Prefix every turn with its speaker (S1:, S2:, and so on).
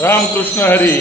S1: Ramakrishna Hari.